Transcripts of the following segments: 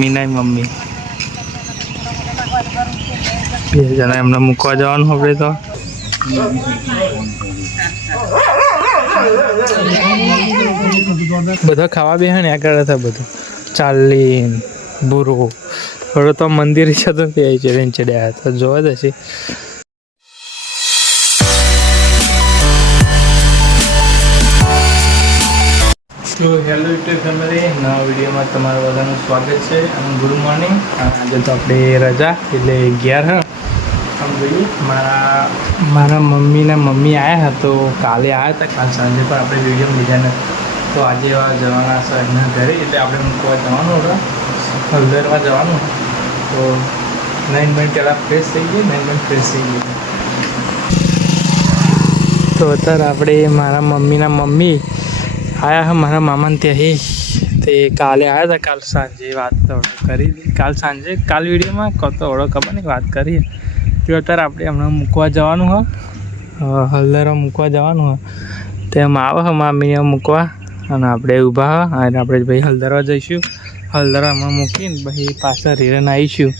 Meena mummy બે જણા એમને મૂકવા જવાનું આપણે તો બધા ખાવા બે ને આગળ હતા બધું ચાલી બુરો હવે તો મંદિર છે તો ત્યાં ચડ્યા તો જોવા જ હશે. તો હેલો યુટ્યુબ ફેમિલી, નવા વિડીયોમાં તમારું બધાનું સ્વાગત છે અને ગુડ મોર્નિંગ. આજે તો આપણે રજા એટલે 11 આમ જોઈએ મારા મમ્મીના મમ્મી આવ્યા હતા તો કાલે આવ્યા હતા, કાલ સાંજે પણ આપણે વિડીયો લીધા નથી. તો આજે એવા જવાના છે એમના ઘરે એટલે આપણે મૂકવા જવાનું હતા, હળદરમાં જવાનું. તો 9 મિનિટ પહેલાં ફ્રેશ થઈ ગઈ, 9 મિનિટ ફ્રેશ થઈ ગઈ. તો અત્યારે આપણે મારા મમ્મીના મમ્મી આયા હા મારા મામાને ત્યાંથી તે કાલે આવ્યા હતા. કાલ સાંજે વાત તો કરી હતી, કાલ વિડીયોમાં તો ઓળો ખબર નહીં વાત કરી. તો અત્યારે આપણે હમણાં મૂકવા જવાનું હોય, હળદરમાં મૂકવા જવાનું હોય. તેમાં આવે હા મામીને મૂકવા અને આપણે ઊભા હોય અને આપણે ભાઈ હળદરવા જઈશું. હળદરમાં મૂકીને પછી પાછળ રિટર્ન આવીશું.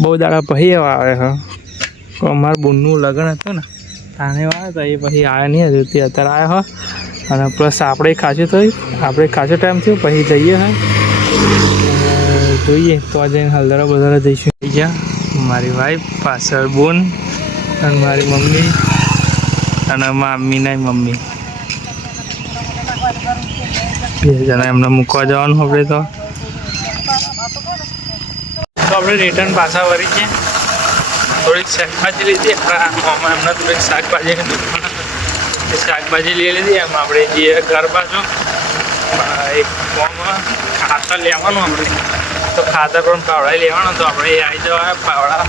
બહુ દાડા પછી એવા આવે હા, અમારા બોનનું લગ્ન હતું ને તાને આવ્યા હતા, એ પછી આવ્યા નહીં હજુ, તે અત્યારે આવ્યા હોય. અને પ્લસ આપણે ખાસો ટાઈમ થયો પછી જઈએ હા જોઈએ તો આજે હળદરા બધારા જઈશું. ગયા મારી વાઈફ, પાછળ બોન અને મારી મમ્મી અને મામીના મમ્મી બે જણા એમને મૂકવા જવાનું આપણે તો આપણે રિટર્ન પાછા વળી છીએ. થોડીક શાકભાજી લીધી આપણા એમને, થોડીક શાકભાજીની દુકાન શાકભાજી લઈ લીધી. એમ આપણે જઈએ ઘર બાજુ એક ખાતર લેવાનું આપણે, તો ખાતર પણ પાવડા લેવાનું. તો આપણે આવી જવા પાવડા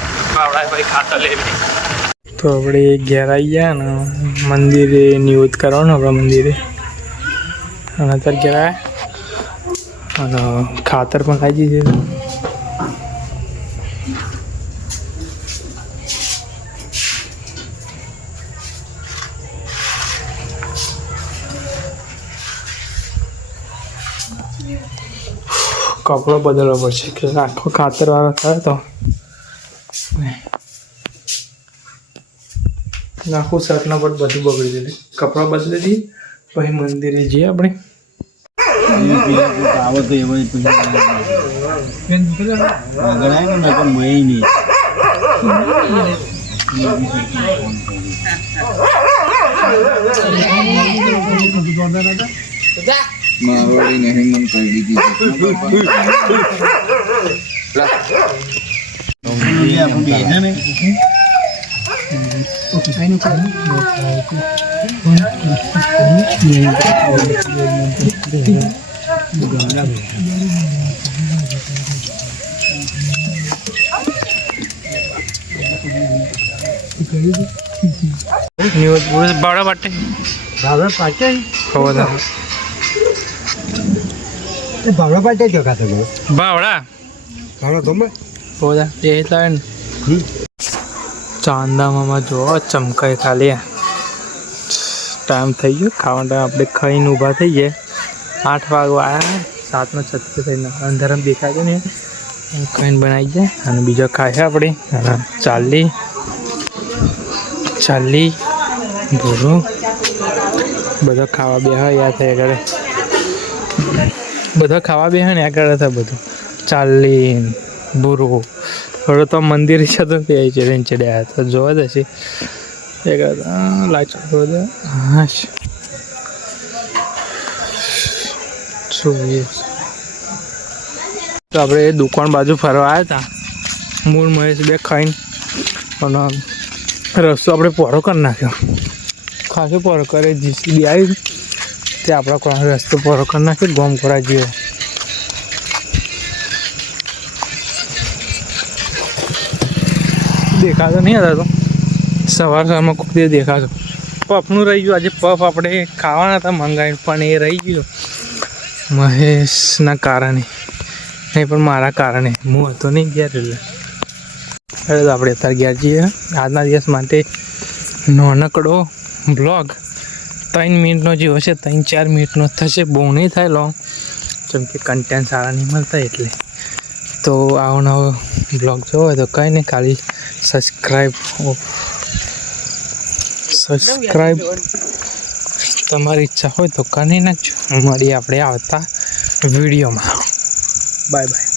ભાઈ ખાતર લેવી. તો આપણે ઘેર આવી ગયા ને મંદિરે નિવેદ કરવાનું આપણા મંદિરે, અને અત્યારે ઘેર આવ્યા અને ખાતર પણ ખાઈ દીધું. કપડો બદલવો પડશે કે આખો ખાતરવાળો થાય તો આખું શર્ટના પર બધું બગડી દીધું. કપડા બદલી દઈએ પછી મંદિરે જઈએ આપણે. મારોડીને હેંગન કરી દીધી બાવડા પાટે ભાવડા પાટે જો ખાતો બાવડા તમે હોદા એ એટલા ને ચાંદામાં જો ચમકાય ખાલી. ટાઈમ થઈ ગયો ખાવાનો ટાઈમ, આપણે ખાઈને ઊભા થઈ ગયા. 8 વાગવા આવ્યા, 7:36 થઈને અંધારામાં દેખાતું ને ખાઈને બનાવી જાય. અને બીજો ખાય છે આપણે અને ચાલી ભૂરું બધો ખાવા બે હોય યાદ થાય આગળ, બધા ખાવા બે ને આગળ હતા બધું ચાલી બુરો. હવે તો મંદિર છે તો ત્યાં ચડ્યા તો જોવા જ હશે. હા જોઈએ તો આપણે દુકાન બાજુ ફરવા આવ્યા હતા. મૂળ મહેશ બે ખાઈને અને રસ્તો આપણે પોરો કરી નાખ્યો. ખાસો પોરો કરે જીસીબી આવી તે આપણા કોઈ રસ્તો પોરો કરી નાખ્યો ગોમ ખોરા જેવો. દેખાતો નહીં હતા તો સવારમાં ખૂબ દિવસ દેખાતો. પફનું રહી ગયું, આજે પફ આપણે ખાવાના હતા મંગાવીને પણ એ રહી ગયો મહેશના કારણે, નહીં પણ મારા કારણે. હું હતો નહીં ગયા એટલે આપણે અત્યારે ગયા છીએ. આજના દિવસ માટે નાનકડો બ્લોગ 3 મિનિટનો જે હશે, 3-4 મિનિટનો થશે, બહુ નહીં થાય લોંગ, જેમ કે કન્ટેન્ટ સારા નહીં મળતા એટલે. તો આવો નવો બ્લોગ જોવો હોય તો કંઈ નહીં, ખાલી સબસ્ક્રાઈબ તમારી ઈચ્છા હોય તો કરી નાખજો. મળીએ આપણે આવતા વિડીયોમાં. Bye bye.